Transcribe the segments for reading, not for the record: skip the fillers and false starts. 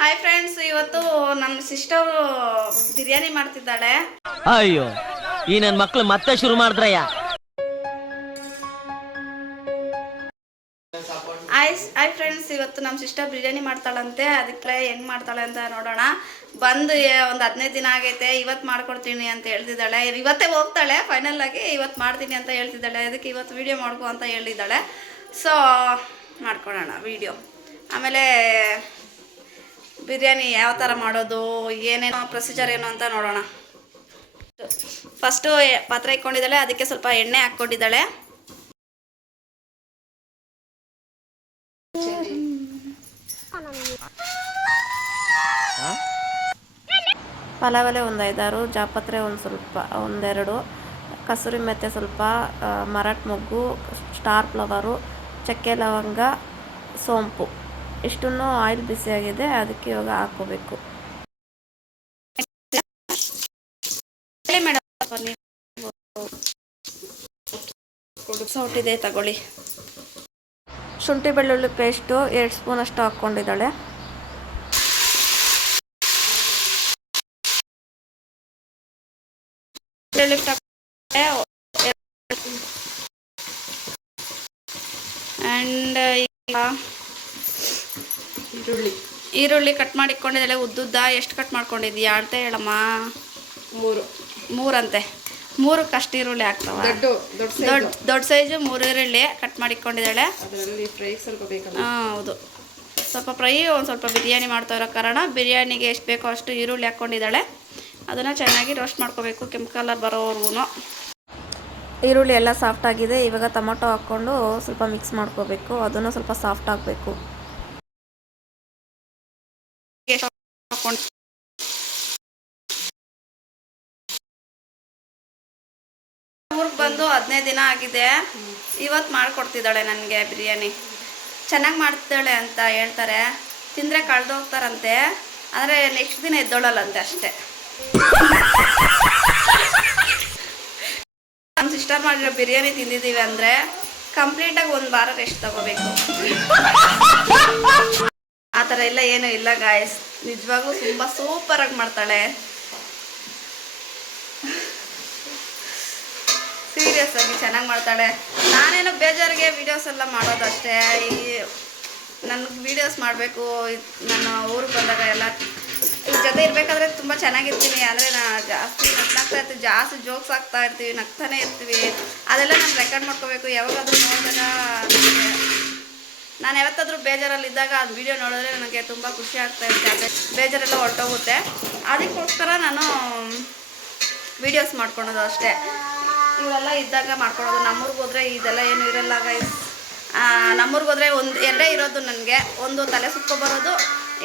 Hi friends, ಇವತ್ತು ನಮ್ಮ sister biryani ಮಾಡ್ತಿದ್ದಾಳೆ. ಅಯ್ಯೋ, ಈ ನನ್ನ ಮಕ್ಳು ಮತ್ತೆ ಶುರು ಮಾಡಿದ್ರಯ್ಯ. ಹಾಯ್ ಫ್ರೆಂಡ್ಸ್, ಇವತ್ತು ನಮ್ಮ ಸಿಸ್ಟರ್ ಬಿರಿಯಾನಿ ಮಾಡ್ತಾಳಂತೆ. ಅದಕ್ಕೆ ಹೆಂಗೆ ಮಾಡ್ತಾಳೆ ಅಂತ ನೋಡೋಣ. ಬಂದು ಒಂದು 15 ದಿನ ಆಗೈತೆ. ಇವತ್ತು ಮಾಡ್ಕೊಡ್ತೀನಿ ಅಂತ ಹೇಳ್ತಿದ್ದಾಳೆ. ಇವತ್ತೇ ಹೋಗ್ತಾಳೆ, ಫೈನಲ್ ಆಗಿ ಇವತ್ತು ಮಾಡ್ತೀನಿ ಅಂತ ಹೇಳ್ತಿದ್ದಾಳೆ. ಅದಕ್ಕೆ ಇವತ್ತು ವೀಡಿಯೋ ಮಾಡ್ಕೊ ಅಂತ ಹೇಳಿದ್ದಾಳೆ. ಸೊ ಮಾಡ್ಕೊಳ್ಳೋಣ ವೀಡಿಯೋ. ಆಮೇಲೆ ಬಿರಿಯಾನಿ ಯಾವ ಥರ ಮಾಡೋದು, ಏನೇನೋ ಪ್ರೊಸೀಜರ್ ಏನು ಅಂತ ನೋಡೋಣ. ಫಸ್ಟು ಪಾತ್ರೆ ಇಟ್ಕೊಂಡಿದ್ದಾಳೆ, ಅದಕ್ಕೆ ಸ್ವಲ್ಪ ಎಣ್ಣೆ ಹಾಕ್ಕೊಂಡಿದ್ದಾಳೆ. ಪಲಾವಲೆ ಒಂದು 5-6, ಜಾಪತ್ರೆ ಒಂದು ಸ್ವಲ್ಪ, ಒಂದೆರಡು, ಕಸೂರಿ ಮೆಥೆ ಸ್ವಲ್ಪ, ಮರಾಠ ಮೊಗ್ಗು, ಸ್ಟಾರ್ ಫ್ಲವರು, ಚಕ್ಕೆ ಲವಂಗ, ಸೋಂಪು ಇಷ್ಟನ್ನು ಆಯಿಲ್ ಬಿಸಿಯಾಗಿದೆ, ಅದಕ್ಕೆ ಇವಾಗ ಹಾಕ್ಕೋಬೇಕು. ಸೌಟಿದೆ ತಗೊಳ್ಳಿ. ಶುಂಠಿ ಬೆಳ್ಳುಳ್ಳಿ ಪೇಸ್ಟು 2 ಸ್ಪೂನ್ ಅಷ್ಟು ಹಾಕ್ಕೊಂಡಿದ್ದಾಳೆ. ಆ್ಯಂಡ್ ಈರುಳ್ಳಿ ಕಟ್ ಮಾಡಿ ಇಟ್ಕೊಂಡಿದ್ದಾಳೆ ಉದ್ದುದ್ದ. ಎಷ್ಟು ಕಟ್ ಮಾಡ್ಕೊಂಡಿದ್ದೀಯಾ ಅಂತ ಹೇಳಮ್ಮ. 3 ಅಂತೆ. 3ಕ್ಕೆ ಅಷ್ಟು ಈರುಳ್ಳಿ ಆಗ್ತಾವ. ದೊಡ್ಡ ಸೈಜು 3 ಈರುಳ್ಳಿ ಕಟ್ ಮಾಡಿ ಇಟ್ಕೊಂಡಿದ್ದಾಳೆ. ಹೌದು, ಸ್ವಲ್ಪ ಫ್ರೈ, ಒಂದು ಸ್ವಲ್ಪ ಬಿರಿಯಾನಿ ಮಾಡ್ತಾ ಇರೋ ಕಾರಣ ಬಿರಿಯಾನಿಗೆ ಎಷ್ಟು ಬೇಕೋ ಅಷ್ಟು ಈರುಳ್ಳಿ ಹಾಕ್ಕೊಂಡಿದ್ದಾಳೆ. ಅದನ್ನು ಚೆನ್ನಾಗಿ ರೋಸ್ಟ್ ಮಾಡ್ಕೋಬೇಕು, ಕೆಂಪು ಕಲರ್ ಬರೋವರೆಗೂ. ಈರುಳ್ಳಿ ಎಲ್ಲ ಸಾಫ್ಟ್ ಆಗಿದೆ. ಇವಾಗ ಟೊಮೊಟೊ ಹಾಕ್ಕೊಂಡು ಸ್ವಲ್ಪ ಮಿಕ್ಸ್ ಮಾಡ್ಕೋಬೇಕು. ಅದನ್ನು ಸ್ವಲ್ಪ ಸಾಫ್ಟ್ ಆಗಬೇಕು. ಊರಿಗೆ ಬಂದು 15 ದಿನ ಆಗಿದೆ. ಇವತ್ತು ಮಾಡಿಕೊಡ್ತಿದ್ದಾಳೆ ನನಗೆ ಬಿರಿಯಾನಿ. ಚೆನ್ನಾಗಿ ಮಾಡ್ತಾಳೆ ಅಂತ ಹೇಳ್ತಾರೆ. ತಿಂದರೆ ಕಳೆದೋಗ್ತಾರಂತೆ, ಆದರೆ ನೆಕ್ಸ್ಟ್ ದಿನ ಎದ್ದೋಳಲ್ಲಂತೆ ಅಷ್ಟೇ. ನಮ್ಮ ಸಿಸ್ಟರ್ ಮಾಡಿರೋ ಬಿರಿಯಾನಿ ತಿಂದಿದ್ದೀವಿ ಅಂದರೆ ಕಂಪ್ಲೀಟಾಗಿ 1 ವಾರ ರೆಸ್ಟ್ ತಗೋಬೇಕು. ಆ ಥರ ಎಲ್ಲ ಏನೂ ಇಲ್ಲ ಗಾಯ್ಸ್. ನಿಜವಾಗೂ ತುಂಬ ಸೂಪರಾಗಿ ಮಾಡ್ತಾಳೆ. ಸೀರಿಯಸ್ ಆಗಿ ಚೆನ್ನಾಗಿ ಮಾಡ್ತಾಳೆ. ನಾನೇನೋ ಬೇಜಾರಿಗೆ ವೀಡಿಯೋಸ್ ಎಲ್ಲ ಮಾಡೋದಷ್ಟೇ. ನನಗೆ ವೀಡಿಯೋಸ್ ಮಾಡಬೇಕು, ನಾನು ಊರಿಗೆ ಬಂದಾಗ ಎಲ್ಲ ಇವ್ರ ಜೊತೆ ಇರಬೇಕಾದ್ರೆ ತುಂಬ ಚೆನ್ನಾಗಿರ್ತೀನಿ. ಅಂದರೆ ನಾನು ಜಾಸ್ತಿ ನಗ್ತಾ ಇರ್ತೀವಿ, ಜಾಸ್ತಿ ಜೋಕ್ಸ್ ಆಗ್ತಾ ಇರ್ತೀವಿ, ನಗ್ತಾನೆ ಇರ್ತೀವಿ. ಅದೆಲ್ಲ ನಾನು ರೆಕಾರ್ಡ್ ಮಾಡ್ಕೋಬೇಕು. ಯಾವಾಗಾದರೂ ನೋಡಿದಾಗ ನಾನು ಯಾವತ್ತಾದರೂ ಬೇಜಾರಲ್ಲಿದ್ದಾಗ ಅದು ವೀಡಿಯೋ ನೋಡಿದ್ರೆ ನನಗೆ ತುಂಬ ಖುಷಿ ಆಗ್ತಾ ಇರುತ್ತೆ. ಅದೇ ಬೇಜಾರೆಲ್ಲ ಹೊರಟೋಗುತ್ತೆ. ಅದಕ್ಕೋಸ್ಕರ ನಾನು ವೀಡಿಯೋಸ್ ಮಾಡ್ಕೊಳೋದು ಅಷ್ಟೇ. ಇವೆಲ್ಲ ಇದ್ದಾಗ ಮಾಡ್ಕೊಳೋದು. ನಮ್ಮೂರಿಗೆ ಹೋದರೆ ಇದೆಲ್ಲ ಏನು ಇರಲ್ಲ ಗೈಸ್. ನಮ್ಮೂರಿಗೆ ಹೋದರೆ 2 ಇರೋದು ನನಗೆ. ಒಂದು ತಲೆ ಸುತ್ಕೊಬರೋದು,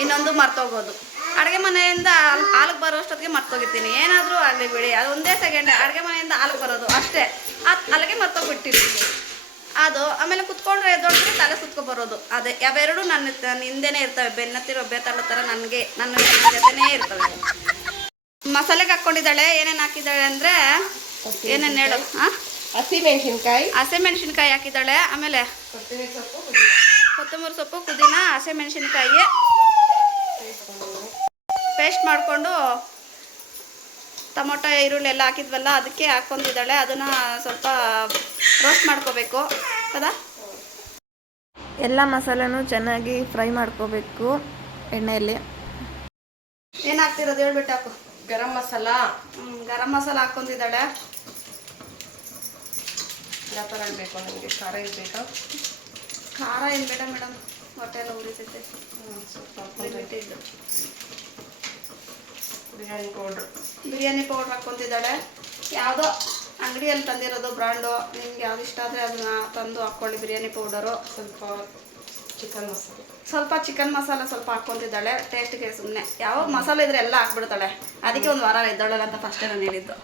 ಇನ್ನೊಂದು ಮರ್ತೋಗೋದು. ಅಡುಗೆ ಮನೆಯಿಂದ ಹಾಲಿಗೆ ಬರೋಷ್ಟೊತ್ತಿಗೆ ಮರ್ತೋಗಿರ್ತೀನಿ. ಏನಾದರೂ ಆಗಲಿ ಬಿಡಿ, ಅದು 1 ಸೆಕೆಂಡ್. ಅಡುಗೆ ಮನೆಯಿಂದ ಹಾಲಿಗೆ ಬರೋದು ಅಷ್ಟೇ, ಅಲ್ಲಿಗೆ ಮರ್ತೋಗ್ಬಿಟ್ಟಿರ್ತೀನಿ. ಅದು ಆಮೇಲೆ ಕುತ್ಕೊಂಡ್ರೆ ಎದ್ದೊಳ್ದ್ರೆ ತಲೆ ಸುತ್ಕೊಬರೋದು. ಅದೇ ಅವೆರಡು ನನ್ನ ಹಿಂದೆನೇ ಇರ್ತವೆ. ಬೆನ್ನತ್ತಿರೋ ಬೇತಾಳೋ ಥರ ನನ್ನ ಜೊತೆನೇ ಇರ್ತವೆ. ಮಸಾಲೆಗೆ ಹಾಕ್ಕೊಂಡಿದ್ದಾಳೆ. ಏನೇನು ಹಾಕಿದ್ದಾಳೆ ಅಂದರೆ ಏನೇನು ಹೇಳು. ಹಸಿಮೆಣ್ಸಿನ್ಕಾಯಿ ಹಾಕಿದ್ದಾಳೆ. ಆಮೇಲೆ ಕೊತ್ತಂಬರಿ ಸೊಪ್ಪು, ಪುದೀನ, ಹಸಿಮೆಣ್ಸಿನ್ಕಾಯಿ ಪೇಸ್ಟ್ ಮಾಡಿಕೊಂಡು ಟೊಮೊಟೊ ಈರುಳ್ಳಿ ಎಲ್ಲ ಹಾಕಿದ್ವಲ್ಲ ಅದಕ್ಕೆ ಹಾಕ್ಕೊಂಡಿದ್ದಾಳೆ. ಅದನ್ನು ಸ್ವಲ್ಪ ರೋಸ್ಟ್ ಮಾಡ್ಕೋಬೇಕು ಹೌದಾ. ಎಲ್ಲ ಮಸಾಲೆನೂ ಚೆನ್ನಾಗಿ ಫ್ರೈ ಮಾಡ್ಕೋಬೇಕು ಎಣ್ಣೆಯಲ್ಲಿ. ಏನು ಹಾಕ್ತಿರೋದು ಹೇಳ್ಬಿಟ್ಟು ಹಾಕು. ಗರಂ ಮಸಾಲ. ಗರಂ ಮಸಾಲ ಹಾಕ್ಕೊಂಡಿದ್ದಾಳೆ. ಯಾವ ಥರ ಬೇಕು ನನಗೆ? ಖಾರ ಇರಬೇಕಾ? ಖಾರ ಏನು ಬೇಡ ಮೇಡಮ್, ಹೊಟ್ಟೆ ಎಲ್ಲ ಉರಿತೈತೆ. ಬಿಟ್ಟಿದ್ದು ಬಿರಿಯಾನಿ ಪೌಡ್ರ್ ಹಾಕ್ಕೊತಿದ್ದಾಳೆ. ಯಾವುದೋ ಅಂಗಡಿಯಲ್ಲಿ ತಂದಿರೋದು ಬ್ರ್ಯಾಂಡು. ನಿಮ್ಗೆ ಯಾವ್ದು ಇಷ್ಟ ಆದರೆ ಅದನ್ನು ತಂದು ಹಾಕ್ಕೊಳ್ಳಿ. ಬಿರಿಯಾನಿ ಪೌಡರು, ಸ್ವಲ್ಪ ಚಿಕನ್ ಮಸಾಲ ಸ್ವಲ್ಪ ಹಾಕ್ಕೊತಿದ್ದಾಳೆ ಟೇಸ್ಟ್ಗೆ. ಸುಮ್ಮನೆ ಯಾವಾಗ ಮಸಾಲೆ ಇದ್ರೆ ಎಲ್ಲ ಹಾಕ್ಬಿಡ್ತಾಳೆ. ಅದಕ್ಕೆ 1 ವಾರ ಇದ್ದೋಳಲ್ಲ ಅಂತ ಫಸ್ಟೇ ನಾನು ಹೇಳಿದ್ದು.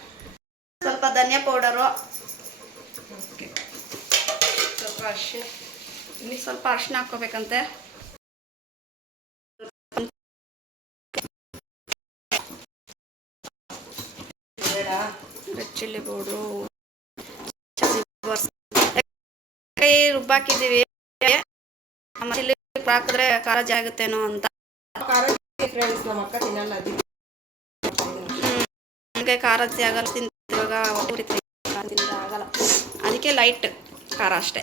ಸ್ವಲ್ಪ ಧನಿಯಾ ಪೌಡರು, ಸ್ವಲ್ಪ ಅರಿಶಿನ ಹಾಕ್ಕೋಬೇಕಂತೆ. ರೆಡ್ ಚಿಲ್ಲಿ ಪೌಡ್ರು, ರುಬ್ಬಾಕಿದ್ದೀವಿ. ಚಿಲ್ಲಿ ಹಾಕಿದ್ರೆ ಖಾರ ಜಾಗುತ್ತೇನೋ ಅಂತ. ಫ್ರೆಂಡ್ಸ್ ನಮ್ಮ ಅಕ್ಕ ತಿನ್ನಲ್ಲ ಅದಕ್ಕೆ ನನಗೆ ಖಾರ ಜಾಸ್ತಿ ಆಗಲ್ಲ, ತಿಂತಿರುವಾಗ ಉರಿ ತಿಂದ್ರೆ ಆಗಲ್ಲ, ಅದಕ್ಕೆ ಲೈಟ್ ಖಾರ ಅಷ್ಟೇ.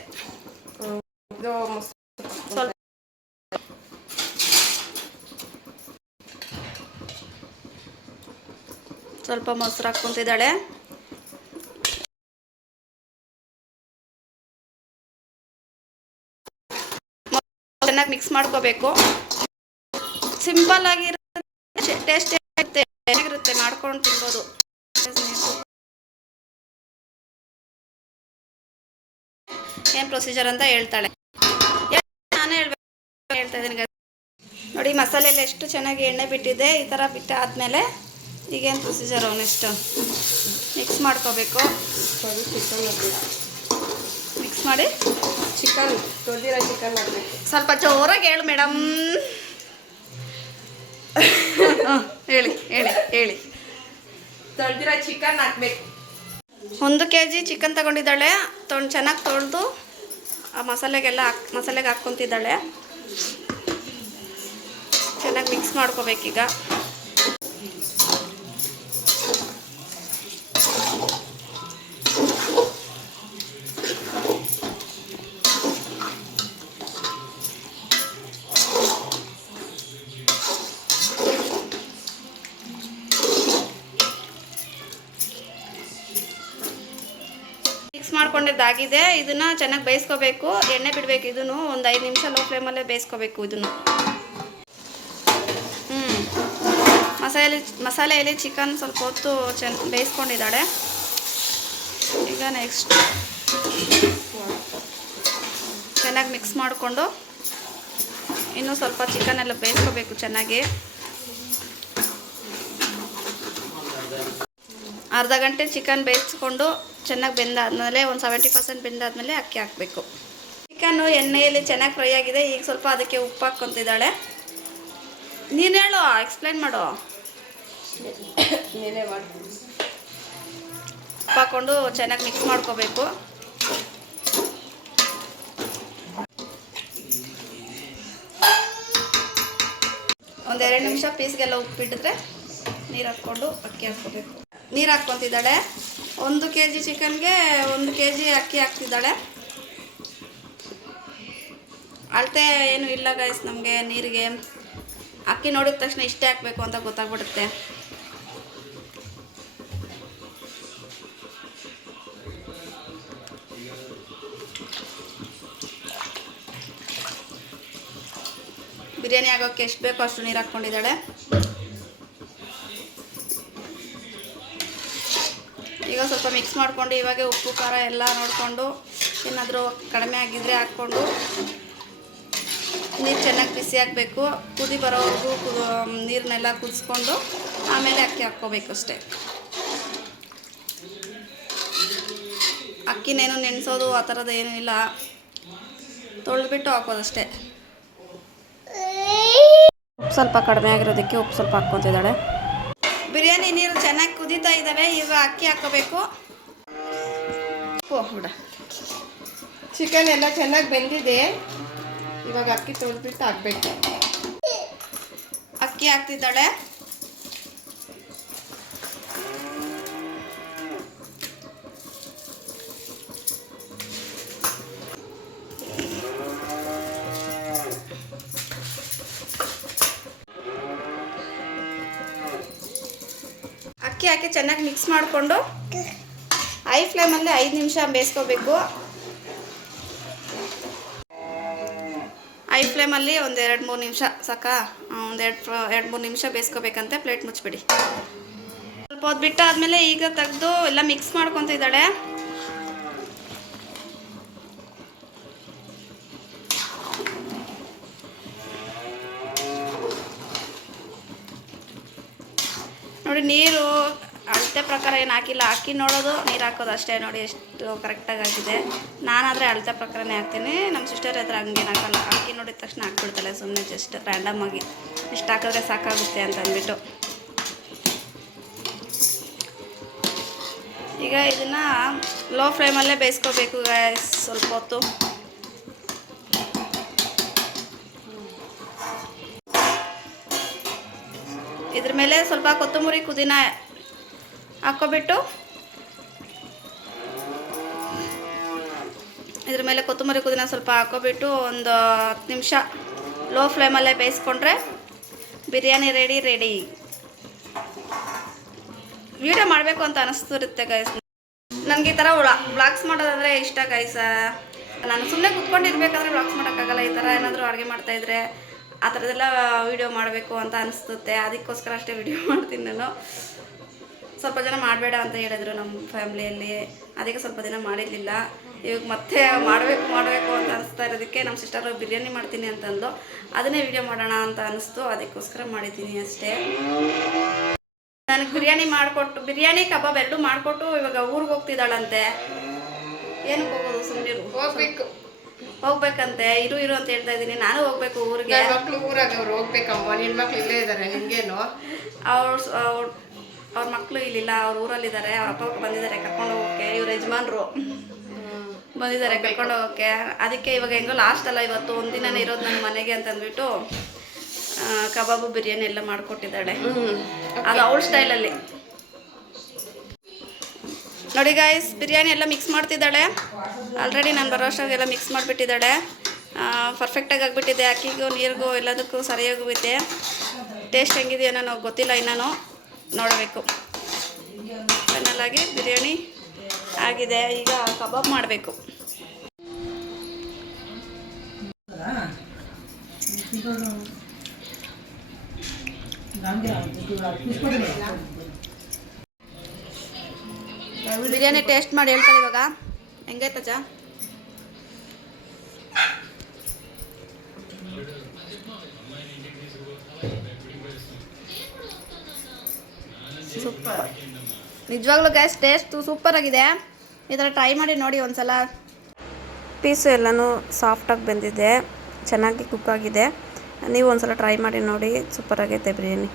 ಇದು ಸ್ವಲ್ಪ ಸ್ವಲ್ಪ ಮೊಸರು ಹಾಕ್ಕೊಂತಿದ್ದಾಳೆ. ಚೆನ್ನಾಗಿ ಮಿಕ್ಸ್ ಮಾಡ್ಕೋಬೇಕು. ಸಿಂಪಲ್ ಆಗಿರುತ್ತೆ, ಟೇಸ್ಟ್ ಇರುತ್ತೆ, ಚೆನ್ನಾಗಿರುತ್ತೆ, ಮಾಡ್ಕೊಂಡು ತಿನ್ಬೋದು. ಏನು ಪ್ರೊಸೀಜರ್ ಅಂತ ಹೇಳ್ತಾಳೆ, ನಾನೇ ಹೇಳ್ತಾ ಇದ್ದೀನಿ ನೋಡಿ. ಮಸಾಲೆ ಎಲ್ಲ ಎಷ್ಟು ಚೆನ್ನಾಗಿ ಎಣ್ಣೆ ಬಿಟ್ಟಿದೆ. ಈ ಥರ ಬಿಟ್ಟು ಆದಮೇಲೆ ಈಗೇನು ಪ್ರೊಸೀಜರು, ನೆಕ್ಸ್ಟ್ ಮಿಕ್ಸ್ ಮಾಡ್ಕೋಬೇಕು. ಚಿಕನ್ ಮಿಕ್ಸ್ ಮಾಡಿ ಚಿಕನ್ ತೊಳೆದಿರೋ ಚಿಕನ್ ಹಾಕಬೇಕು. ಸ್ವಲ್ಪ ಜೋರಾಗಿ ಹೇಳು ಮೇಡಮ್. ಹೇಳಿ ಹೇಳಿ ಹೇಳಿ. ತೊಳೆದಿರೋ ಚಿಕನ್ ಹಾಕ್ಬೇಕು. 1 kg ಚಿಕನ್ ತಗೊಂಡಿದ್ದಾಳೆ. ಚೆನ್ನಾಗಿ ತೊಳೆದು ಆ ಮಸಾಲೆಗೆ ಹಾಕ್ಕೊತಿದ್ದಾಳೆ. ಚೆನ್ನಾಗಿ ಮಿಕ್ಸ್ ಮಾಡ್ಕೋಬೇಕೀಗ. ಮಾಡ್ಕೊಂಡಿದ್ದಾಗಿದೆ. ಇದನ್ನ ಚೆನ್ನಾಗಿ ಬೇಯಿಸ್ಕೋಬೇಕು, ಎಣ್ಣೆ ಬಿಡಬೇಕು. ಇದನ್ನು ಒಂದು 5 ನಿಮಿಷ ಲೋ ಫ್ಲೇಮಲ್ಲೇ ಬೇಯಿಸ್ಕೋಬೇಕು ಇದನ್ನು. ಮಸಾಲೆಯಲ್ಲಿ ಚಿಕನ್ ಸ್ವಲ್ಪ ಹೊತ್ತು ಬೇಯಿಸ್ಕೊಂಡಿದ್ದಾಳೆ. ಈಗ ನೆಕ್ಸ್ಟ್ ಚೆನ್ನಾಗಿ ಮಿಕ್ಸ್ ಮಾಡಿಕೊಂಡು ಇನ್ನೂ ಸ್ವಲ್ಪ ಚಿಕನ್ ಎಲ್ಲ ಬೇಯಿಸ್ಕೋಬೇಕು ಚೆನ್ನಾಗಿ. ಅರ್ಧ ಗಂಟೆ ಚಿಕನ್ ಬೇಯಿಸ್ಕೊಂಡು ಚೆನ್ನಾಗಿ ಬೆಂದಾದ್ಮೇಲೆ ಒಂದು 70% ಬೆಂದಾದ್ಮೇಲೆ ಅಕ್ಕಿ ಹಾಕಬೇಕು. ಚಿಕನ್ನು ಎಣ್ಣೆಯಲ್ಲಿ ಚೆನ್ನಾಗಿ ಫ್ರೈ ಆಗಿದೆ. ಈಗ ಸ್ವಲ್ಪ ಅದಕ್ಕೆ ಉಪ್ಪು ಹಾಕ್ಕೊತಿದ್ದಾಳೆ. ನೀನು ಹೇಳು, ಎಕ್ಸ್ಪ್ಲೈನ್ ಮಾಡು. ಉಪ್ಪು ಹಾಕ್ಕೊಂಡು ಚೆನ್ನಾಗಿ ಮಿಕ್ಸ್ ಮಾಡ್ಕೋಬೇಕು. ಒಂದು 2 ನಿಮಿಷ ಪೀಸ್ಗೆಲ್ಲ ಉಪ್ಪಿಟ್ಟಿದ್ರೆ ನೀರು ಹಾಕ್ಕೊಂಡು ಅಕ್ಕಿ ಹಾಕ್ಕೋಬೇಕು. ನೀರು ಹಾಕ್ಕೊತಿದ್ದಾಳೆ. 1 kg ಚಿಕನ್ಗೆ 1 kg ಅಕ್ಕಿ ಹಾಕ್ತಿದ್ದಾಳೆ. ಅಳತೆ ಏನು ಇಲ್ಲ ಗೈಸ್, ನಮಗೆ ನೀರಿಗೆ ಅಕ್ಕಿ ನೋಡಿದ ತಕ್ಷಣ ಇಷ್ಟೇ ಹಾಕಬೇಕು ಅಂತ ಗೊತ್ತಾಗ್ಬಿಡುತ್ತೆ. ಬಿರಿಯಾನಿ ಆಗೋಕ್ಕೆ ಎಷ್ಟು ಬೇಕೋ ಅಷ್ಟು ನೀರು ಹಾಕ್ಕೊಂಡಿದ್ದಾಳೆ. ಈಗ ಸ್ವಲ್ಪ ಮಿಕ್ಸ್ ಮಾಡಿಕೊಂಡು ಇವಾಗ ಉಪ್ಪು ಖಾರ ಎಲ್ಲ ನೋಡಿಕೊಂಡು ಏನಾದರೂ ಕಡಿಮೆ ಆಗಿದ್ದರೆ ಹಾಕ್ಕೊಂಡು ನೀರು ಚೆನ್ನಾಗಿ ಬಿಸಿ ಹಾಕಬೇಕು. ಕುದಿ ಬರೋವರೆಗೂ ನೀರನ್ನೆಲ್ಲ ಕುದಿಸ್ಕೊಂಡು ಆಮೇಲೆ ಅಕ್ಕಿ ಹಾಕ್ಕೋಬೇಕು ಅಷ್ಟೇ. ಅಕ್ಕಿನೇನು ನೆನೆಸೋದು ಆ ಥರದ್ದು ಏನೂ ಇಲ್ಲ, ತೊಳೆದ್ಬಿಟ್ಟು ಹಾಕೋದಷ್ಟೇ. ಉಪ್ಪು ಸ್ವಲ್ಪ ಕಡಿಮೆ ಆಗಿರೋದಕ್ಕೆ ಉಪ್ಪು ಸ್ವಲ್ಪ ಹಾಕ್ಕೊತಿದ್ದಾಳೆ. ಬಿರಿಯಾನಿ ನೀರು ಚೆನ್ನಾಗಿ ಕುದೀತಾ ಇದ್ದಾವೆ. ಈಗ ಅಕ್ಕಿ ಹಾಕ್ಕೋಬೇಕು. ಬಿಡ, ಚಿಕನ್ ಎಲ್ಲ ಚೆನ್ನಾಗಿ ಬೆಂದಿದೆ. ಇವಾಗ ಅಕ್ಕಿ ತೊಳೆದ್ಬಿಟ್ಟು ಹಾಕ್ಬೇಕು. ಅಕ್ಕಿ ಹಾಕ್ತಿದ್ದಾಳೆ. ಅಕ್ಕಿ ಹಾಕಿ ಚೆನ್ನಾಗಿ ಮಿಕ್ಸ್ ಮಾಡಿಕೊಂಡು ಹೈ ಫ್ಲೇಮಲ್ಲಿ 5 ನಿಮಿಷ ಬೇಯಿಸ್ಕೋಬೇಕು. ಹೈ ಫ್ಲೇಮಲ್ಲಿ ಒಂದು 2-3 ನಿಮಿಷ ಸಾಕಾ? ಒಂದು 2-3 ನಿಮಿಷ ಬೇಯಿಸ್ಕೋಬೇಕಂತೆ. ಪ್ಲೇಟ್ ಮುಚ್ಚಿಬಿಡಿ. ಸ್ವಲ್ಪ ಹೊತ್ತು ಬಿಟ್ಟಾದ್ಮೇಲೆ ಈಗ ತೆಗೆದು ಎಲ್ಲ ಮಿಕ್ಸ್ ಮಾಡ್ಕೊತಿದ್ದಾಳೆ. ನೋಡಿ, ನೀರು ಅಳತೆ ಪ್ರಕಾರ ಏನು ಹಾಕಿಲ್ಲ, ಹಾಕಿ ನೋಡೋದು, ನೀರು ಹಾಕೋದು ಅಷ್ಟೇ. ನೋಡಿ ಎಷ್ಟು ಕರೆಕ್ಟಾಗಿ ಆಗಿದೆ. ನಾನಾದರೆ ಅಳತೆ ಪ್ರಕಾರನೇ ಹಾಕ್ತೀನಿ. ನಮ್ಮ ಸಿಸ್ಟರ್ ಹತ್ರ ಹಂಗೇನು ಹಾಕಲ್ಲ, ಹಾಕಿ ನೋಡಿದ ತಕ್ಷಣ ಹಾಕ್ಬಿಡ್ತಾಳೆ ಸುಮ್ಮನೆ, ಜಸ್ಟ್ ರ್ಯಾಂಡಮ್ ಆಗಿ ಇಷ್ಟು ಹಾಕಿದ್ರೆ ಸಾಕಾಗುತ್ತೆ ಅಂತ ಅಂದ್ಬಿಟ್ಟು. ಈಗ ಇದನ್ನು ಲೋ ಫ್ಲೇಮಲ್ಲೇ ಬೇಯಿಸ್ಕೋಬೇಕು ಗೈಸ್ ಸ್ವಲ್ಪ ಹೊತ್ತು. ಇದ್ರ ಮೇಲೆ ಸ್ವಲ್ಪ ಕೊತ್ತಂಬರಿ ಪುದೀನ ಹಾಕ್ಕೊಬಿಟ್ಟು ಇದ್ರ ಮೇಲೆ ಕೊತ್ತಂಬರಿ ಪುದೀನ ಸ್ವಲ್ಪ ಹಾಕ್ಕೊಬಿಟ್ಟು ಒಂದು 10 ನಿಮಿಷ ಲೋ ಫ್ಲೇಮಲ್ಲೇ ಬೇಯಿಸ್ಕೊಂಡ್ರೆ ಬಿರಿಯಾನಿ ರೆಡಿ. ವಿಡಿಯೋ ಮಾಡಬೇಕು ಅಂತ ಅನಿಸ್ತಿರುತ್ತೆ ಗೈಸ್. ನನಗೆ ಈ ಥರ ವ್ಲಾಗ್ಸ್ ಮಾಡೋದಂದರೆ ಇಷ್ಟ ಗೈಸ್. ನಾನು ಸುಮ್ಮನೆ ಕೂತ್ಕೊಂಡಿರ್ಬೇಕಾದ್ರೆ ವ್ಲಾಗ್ಸ್ ಮಾಡೋಕ್ಕಾಗಲ್ಲ. ಈ ಥರ ಏನಾದರೂ ಅಡುಗೆ ಮಾಡ್ತಾಯಿದ್ರೆ ಆ ಥರದ್ದೆಲ್ಲ ವೀಡಿಯೋ ಮಾಡಬೇಕು ಅಂತ ಅನಿಸುತ್ತೆ. ಅದಕ್ಕೋಸ್ಕರ ಅಷ್ಟೇ ವಿಡಿಯೋ ಮಾಡ್ತೀನಿ ನಾನು. ಸ್ವಲ್ಪ ಜನ ಮಾಡಬೇಡ ಅಂತ ಹೇಳಿದ್ರು ನಮ್ಮ ಫ್ಯಾಮ್ಲಿಯಲ್ಲಿ, ಅದಕ್ಕೆ ಸ್ವಲ್ಪ ದಿನ ಮಾಡಿರಲಿಲ್ಲ. ಇವಾಗ ಮತ್ತೆ ಮಾಡಬೇಕು ಅಂತ ಅನಿಸ್ತಾ ಇರೋದಕ್ಕೆ ನಮ್ಮ ಸಿಸ್ಟರ್ ಬಿರಿಯಾನಿ ಮಾಡ್ತೀನಿ ಅಂತಂದು ಅದನ್ನೇ ವಿಡಿಯೋ ಮಾಡೋಣ ಅಂತ ಅನಿಸ್ತು. ಅದಕ್ಕೋಸ್ಕರ ಮಾಡಿದ್ದೀನಿ ಅಷ್ಟೇ. ನನಗೆ ಬಿರಿಯಾನಿ ಕಬಾಬ್ ಎರಡೂ ಮಾಡಿಕೊಟ್ಟು ಇವಾಗ ಊರಿಗೆ ಹೋಗ್ತಿದ್ದಾಳಂತೆ. ಏನಕ್ಕೆ ಹೋಗೋದು? ಸುಮ್ಮನೆ ಹೋಗ್ಬೇಕಂತೆ. ಇರು ಅಂತ ಹೇಳ್ತಾ ಇದ್ದೀನಿ. ನಾನು ಹೋಗ್ಬೇಕು ಊರಿಗೆ. ಮಕ್ಕಳು ಊರಾಗ ಅವ್ರು ಹೋಗ್ಬೇಕಮ್ಮ. ನಿನ್ನ ಮಕ್ಳು ಇಲ್ಲೇ ಇದ್ದಾರೆ, ನಿಮಗೇನು? ಅವ್ರ ಮಕ್ಕಳು ಇಲ್ಲಿಲ್ಲ, ಅವ್ರ ಊರಲ್ಲಿದ್ದಾರೆ. ಅವ್ರ ಅಪ್ಪ ಬಂದಿದ್ದಾರೆ ಕರ್ಕೊಂಡು ಹೋಗೋಕ್ಕೆ. ಇವ್ರ ಯಜಮಾನ್ರು ಬಂದಿದ್ದಾರೆ ಕರ್ಕೊಂಡು ಹೋಗೋಕ್ಕೆ. ಅದಕ್ಕೆ ಇವಾಗ ಹೆಂಗೋ ಲಾಸ್ಟ್ ಅಲ್ಲ, ಇವತ್ತು ಒಂದಿನನೇ ಇರೋದು ನನ್ನ ಮನೆಗೆ ಅಂತಂದ್ಬಿಟ್ಟು ಕಬಾಬು ಬಿರಿಯಾನಿ ಎಲ್ಲ ಮಾಡಿಕೊಟ್ಟಿದ್ದಾಳೆ. ಅದು ಅವಳ ಸ್ಟೈಲಲ್ಲಿ. ನೋಡಿ ಗಾಯ್ಸ್, ಬಿರಿಯಾನಿ ಎಲ್ಲ ಮಿಕ್ಸ್ ಮಾಡ್ತಿದ್ದಾಳೆ. ಆಲ್ರೆಡಿ ನಾನು ಬರೋ ಅಷ್ಟಾಗೆಲ್ಲ ಮಿಕ್ಸ್ ಮಾಡಿಬಿಟ್ಟಿದ್ದಾಳೆ. ಪರ್ಫೆಕ್ಟಾಗಿ ಆಗಿಬಿಟ್ಟಿದೆ. ಅಕ್ಕಿಗೂ ನೀರಿಗೂ ಎಲ್ಲದಕ್ಕೂ ಸರಿಯಾಗೋಗಿದೆ. ಟೇಸ್ಟ್ ಹೆಂಗಿದೆಯೋ ನನಗೆ ಗೊತ್ತಿಲ್ಲ, ಇನ್ನೂ ನೋಡಬೇಕು. ಫೈನಲಾಗಿ ಬಿರಿಯಾನಿ ಆಗಿದೆ. ಈಗ ಕಬಾಬ್ ಮಾಡಬೇಕು. ಬಿರಿಯಾನಿ ಟೇಸ್ಟ್ ಮಾಡಿ ಹೇಳ್ಕೊಳ್ಳಿ ಇವಾಗ. ಹೆಂಗೈತಜ್ಜ? ಸೂಪರ್. ನಿಜವಾಗ್ಲೂ ಗ್ಯಾಸ್ ಟೇಸ್ಟ್ ಸೂಪರ್ ಆಗಿದೆ. ಈ ಥರ ಟ್ರೈ ಮಾಡಿ ನೋಡಿ ಒಂದ್ಸಲ. ಪೀಸು ಎಲ್ಲನೂ ಸಾಫ್ಟಾಗಿ ಬೆಂದಿದೆ, ಚೆನ್ನಾಗಿ ಕುಕ್ ಆಗಿದೆ. ನೀವು ಒಂದ್ಸಲ ಟ್ರೈ ಮಾಡಿ ನೋಡಿ. ಸೂಪರ್ ಆಗೈತೆ ಬಿರಿಯಾನಿ.